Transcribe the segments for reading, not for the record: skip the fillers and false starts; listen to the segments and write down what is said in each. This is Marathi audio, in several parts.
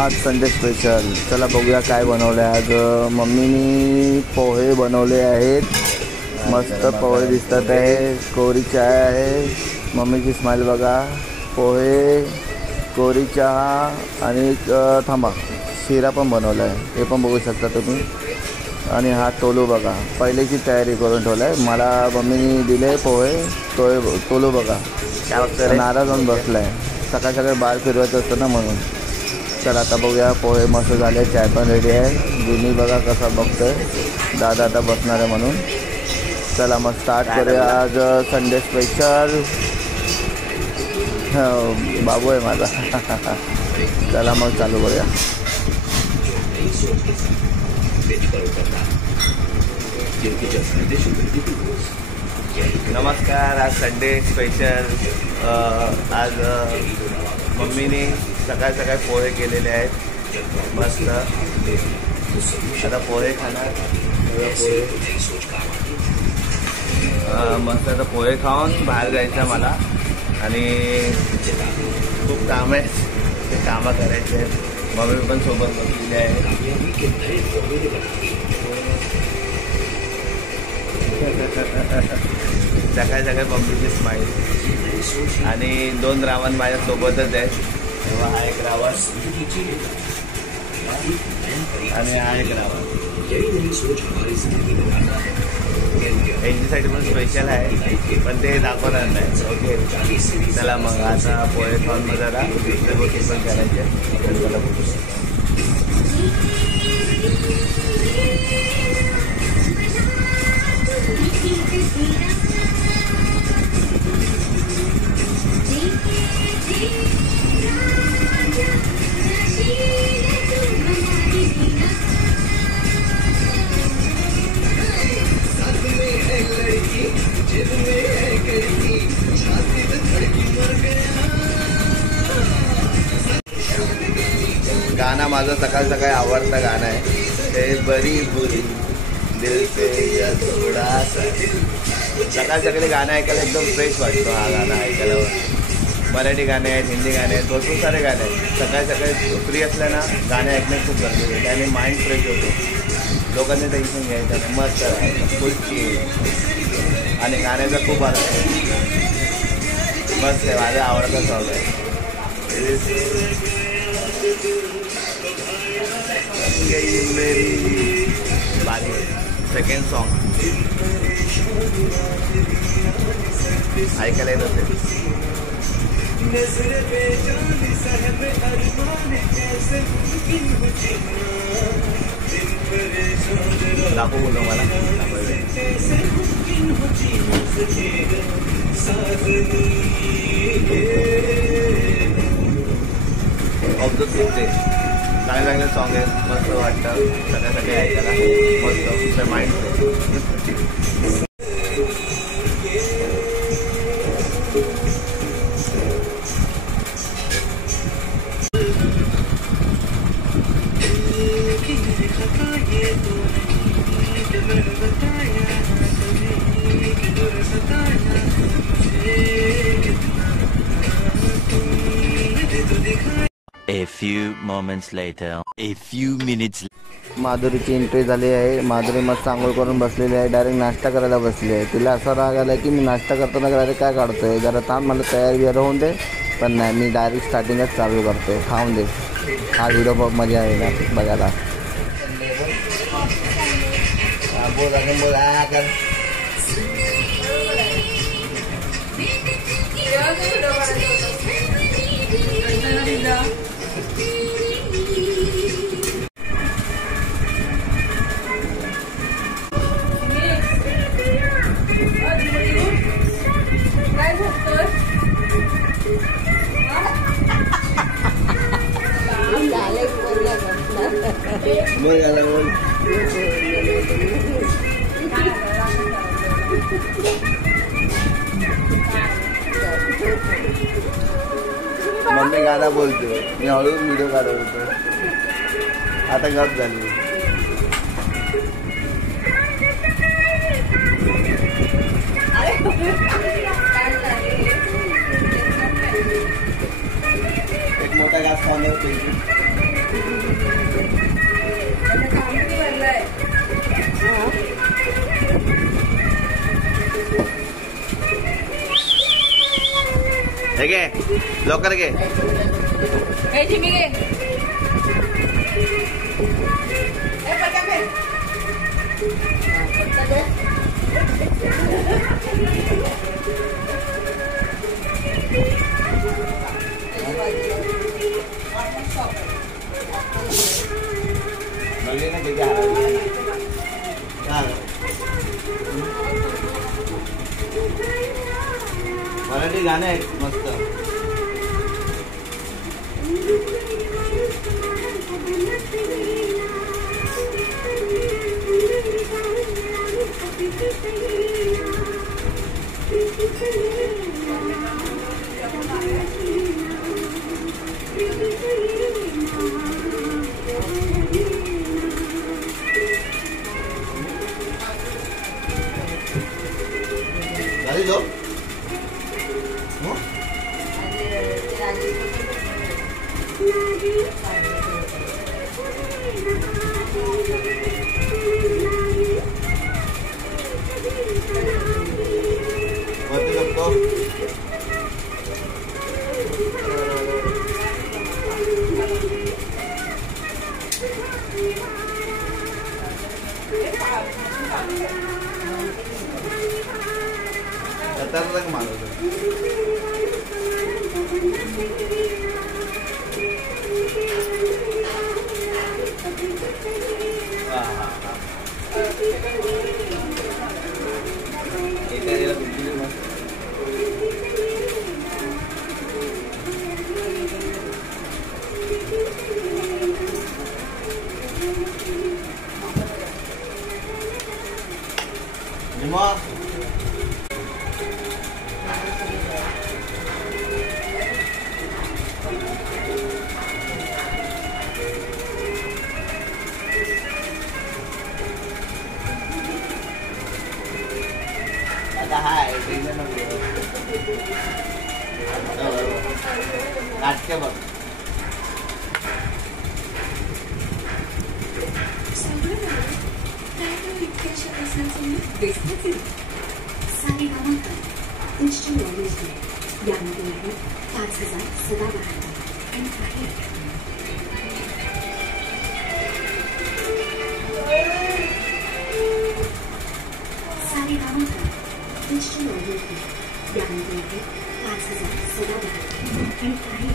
आज संडे स्पेशल. चला बघूया काय बनवलं आहे आज. मम्मीनी पोहे बनवले आहेत. मस्त पोहे दिसतात आहे. कोरी चाय आहे. मम्मीची स्माईल बघा. पोहे, कोरी चहा आणि थांबा शिरा पण बनवला आहे. हे पण बघू शकता तुम्ही. आणि हा तोलू बघा. पहिलेची तयारी करून ठेवला आहे. मला मम्मीने दिले पोहे. तोलू बघा. काय बघतं नाराज होऊन बसला आहे. सकाळ सकाळी बाहेर फिरवायचं असतं ना म्हणून. तर आता बघूया. पोहे मस्त झाले. चाय पण रेडी आहे. जुनी बघा कसा बघतोय. दादा आता बसणार आहे म्हणून. चला मग स्टार्ट करूया आज संडे स्पेशल. बाबू आहे माझा. चला मग चालू करूया. नमस्कार. आज संडे स्पेशल. आज मम्मीने सकाळ सकाळी पोहे केलेले आहेत. मस्त. आता पोहे खाणार. मस्त आता पोहे खाऊन बाहेर जायचं मला. आणि खूप काम आहे. ते कामं करायचे आहेत. मम्मी पण सोबत बसलेली आहे. सकाळी सकाळी मम्मीची स्माईल. आणि 2 रावण माझ्यासोबतच आहेत. तेव्हा हा एक रावण आणि हा एक रावण. यांच्यासाठी पण स्पेशल आहे पण ते दाखवणार नाही. ओके चला मग आता पोहे खाऊन मग जरा दुसऱ्या गोष्टी पण करायच्या. मला गाणं माझं सकाळ सकाळी आवडतं गाणं आहे ते. बरी बुरी दिल से थोडासा. सकाळ सकाळी गाणं ऐकायला एकदम फ्रेश वाटतो. हा गाणं ऐकायला. मराठी गाणे आहेत, हिंदी गाणे आहेत, भरपूर सारे गाणे आहेत. सकाळी सकाळी फ्री असल्या ना गाणे ऐकणे खूप गरजेचं आहे. त्याने माइंड फ्रेश होतो. लोकांनी टेन्शन घ्यायचं नाही. मस्त राहायचं खुशी. आणि गाण्याचा खूप अर्थ आहे. मस्त आहे. माझा आवडता सॉन्ग आहे. मेरी बारी सेकंड सॉन्ग ऐकायला येत असेल. दाखवू बोलतो मला. ऑफ द सिक्स चांगले चांगले सॉन्ग आहेत. मस्त वाटतं सगळ्या सगळे ऐकायला. मस्त mind A few moments later, a few minutes. माधुरीची एंट्री झाली आहे. माधुरी मस्त आंघोळ करून बसलेली आहे. डायरेक्ट नाश्ता करायला बसली आहे. तिला असा राग आला की मी नाश्ता करताना डायरेक्ट काय काढतोय. जरा थांब मला तयारी बियार होऊन दे. पण नाही, मी डायरेक्ट स्टार्टिंगच चालू करतोय. खाऊन दे. हा व्हिडिओ बघ मजा येईल बघायला. मम्मी गाणं बोलते. मी हळूच व्हिडिओ काढत होतो. आता गप झाली. एक मोठा गॅस ऑन होतो. हे घे लवकर घे. हे जिमी घे. मराठी गाणं आहे मस्त. झाली जो वरती बघतो. खतरनाक माणूस आहे. नाट्य बघ. यामध्ये आहे 5,000 सदाबहार आणि काही सारे गावांना निश्चित होते. यामध्ये आहे 5,000 सदाबहार आणि काही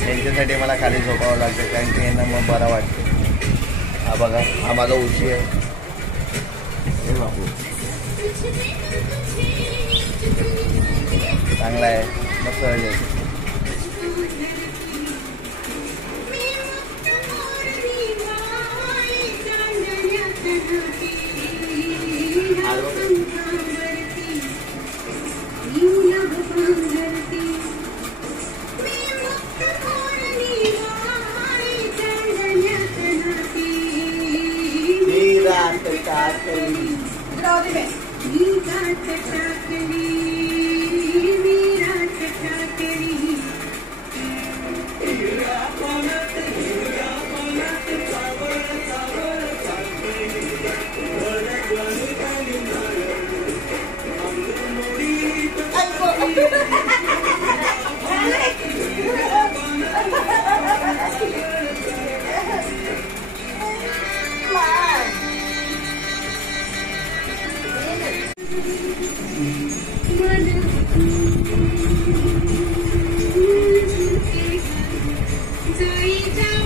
त्यांच्यासाठी मला खाली झोपावं लागतं कारण की यांना मग बरं वाटतं. हा बघा, हा माझा उशी आहे. हे बापू चांगला आहे, मस्त आहे. You जुईच्या